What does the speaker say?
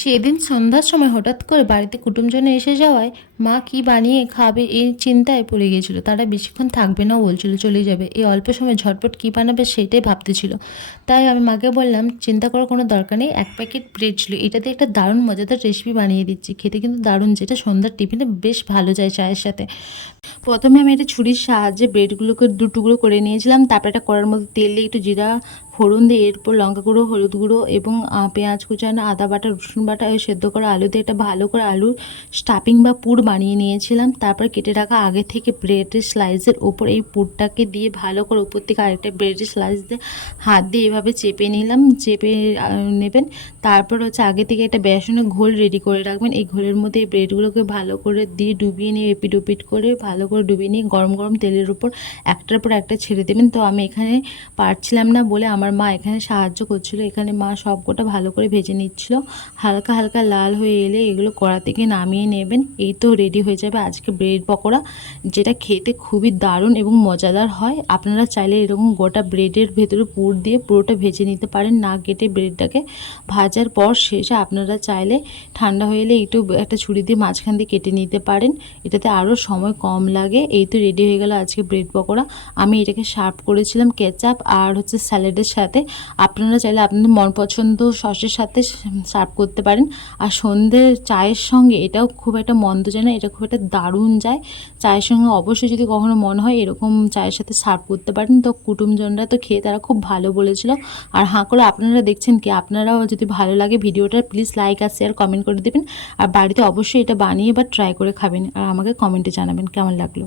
সেদিন সন্ধ্যার সময় হঠাৎ করে বাড়িতে কুটুমজন এসে যাওয়ায় মা কি বানিয়ে খাবে এই চিন্তায় পড়ে গিয়েছিল। তারা বেশিক্ষণ থাকবে না বলছিল, চলে যাবে। এই অল্প সময় ঝটপট কী বানাবে সেটাই ভাবতেছিল। তাই আমি মাকে বললাম, চিন্তা করার কোনো দরকার নেই, এক প্যাকেট ব্রেড ছিল, এটা দিয়ে একটা দারুণ মজাদার রেসিপি বানিয়ে দিচ্ছি। খেতে কিন্তু দারুণ, যেটা সন্ধ্যার টিফিনে বেশ ভালো যায় চায়ের সাথে। প্রথমে আমি একটা ছুরির সাহায্যে ব্রেডগুলোকে দু টুকরো করে নিয়েছিলাম। তারপর একটা কড়ার মধ্যে তেল দিয়ে একটু জিরা ফোড়ন দিয়ে এরপর লঙ্কা গুঁড়ো, হলুদ গুঁড়ো এবং পেঁয়াজ কুচানো, আদা বাটা, রসুন বাটা, সেদ্ধ করা আলু দিয়ে একটা ভালো করে আলুর স্টাফিং বা পুর বানিয়ে নিয়েছিলাম। তারপর কেটে রাখা আগে থেকে ব্রেডের স্লাইসের ওপর এই পুরটাকে দিয়ে ভালো করে উপর থেকে আরেকটা ব্রেডের স্লাইস দিয়ে হাত দিয়ে এভাবে চেপে নিলাম, চেপে নেবেন। তারপর আগে থেকে একটা বেসনের ঘোল রেডি করে রাখবেন। এই ঘোলের মধ্যে এই ব্রেডগুলোকে ভালো করে দিয়ে ডুবিয়ে নিয়ে এপিট ওপিট করে ভালো করে ডুবিয়ে নিয়ে গরম গরম তেলের উপর একটার পর একটা ছেড়ে দেবেন। তো আমি এখানে পারছিলাম না বলে আমার মা এখানে সাহায্য করছিল। এখানে মা সবকটা ভালো করে ভেজে নিচ্ছিল। হালকা হালকা লাল হয়ে এলে এগুলো কড়া থেকে নামিয়ে নেবেন। এই তো রেডি হয়ে যাবে আজকে ব্রেড পকোড়া, যেটা খেতে খুবই দারুণ এবং মজাদার হয়। আপনারা চাইলে এরকম গোটা ব্রেডের ভেতরে পুর দিয়ে পুরোটা ভেজে নিতে পারেন, না কেটে। ব্রেডটাকে ভাজার পর শেষে আপনারা চাইলে ঠান্ডা হয়ে এলে একটু একটা ছুরি দিয়ে মাঝখান দিয়ে কেটে নিতে পারেন, এটাতে আরও সময় কম লাগে। এই তো রেডি হয়ে গেল আজকে ব্রেড পকোড়া। আমি এটাকে সার্ভ করেছিলাম কেচাপ আর স্যালাডের সাথে। আপনারা চাইলে আপনাদের মন পছন্দ সসের সাথে সার্ভ করতে পারেন। আর সন্ধ্যের চায়ের সঙ্গে এটাও খুব একটা মন্দ যায় না, এটা খুব একটা দারুণ যায় চায়ের সঙ্গে। অবশ্যই যদি কখনো মনে হয় এরকম চায়ের সাথে সার্ভ করতে পারেন। তো কুটুমজনরা তো খেয়ে তারা খুব ভালো বলেছিল। আর হাঁ করে আপনারা দেখছেন কি, আপনারাও যদি ভালো লাগে ভিডিওটা প্লিজ লাইক আর শেয়ার কমেন্ট করে দেবেন। আর বাড়িতে অবশ্যই এটা বানিয়ে বা ট্রাই করে খাবেন আর আমাকে কমেন্টে জানাবেন কেমন লাগলো।